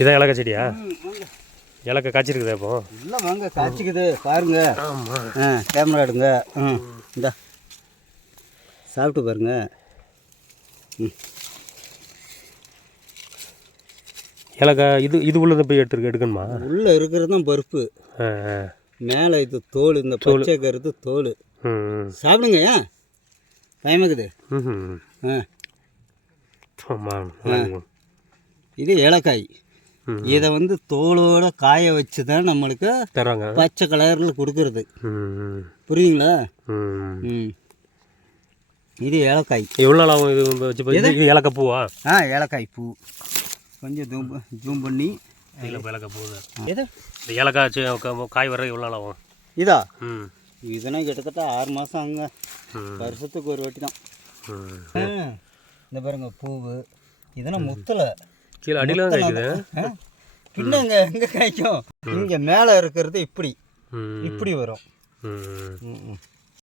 இதான் ஏலக்காய் செடியா? ஏலக்காய் காய்ச்சிருக்குதா இப்போ? இல்லை வாங்க, காய்ச்சிக்குது பாருங்க. கேமரா எடுங்க. இந்தா சாப்பிட்டு பாருங்க. ஏலக்காய் இது உள்ளதை போய் எடுக்கணுமா? உள்ளே இருக்கிறது தான் பருப்பு, மேலே இது தோல். இந்த பச்சை கருத்து தோல். சாப்பிடுங்க. ஏன் பயமாக்குது? இது ஏலக்காய். இதை தோலோட காய வச்சு தான் நம்மளுக்கு தராங்க, பச்சை கலரில் கொடுக்கறது. புரியுதுங்களா? இது ஏலக்காய். எவ்வளோ நாள் ஆகும் இது வச்சு? ஏலக்காய் பூவா? ஏலக்காய் பூ கொஞ்சம் ஜூம் பண்ணி. ஏலக்காய் பூ எது? இந்த ஏலக்காய் காய் வர எவ்வளோ நாள் ஆகும்? இதா இதுனா கிட்டத்தட்ட 6 மாதம் ஆகுங்க. வருஷத்துக்கு ஒரு வாட்டி தான். இந்த பாருங்க பூவு. இதெல்லாம் முத்தலை கீழே அடியில் காய்க்குது. பின்னங்க எங்கே காய்க்கும்? இங்கே மேலே இருக்கிறது இப்படி வரும்.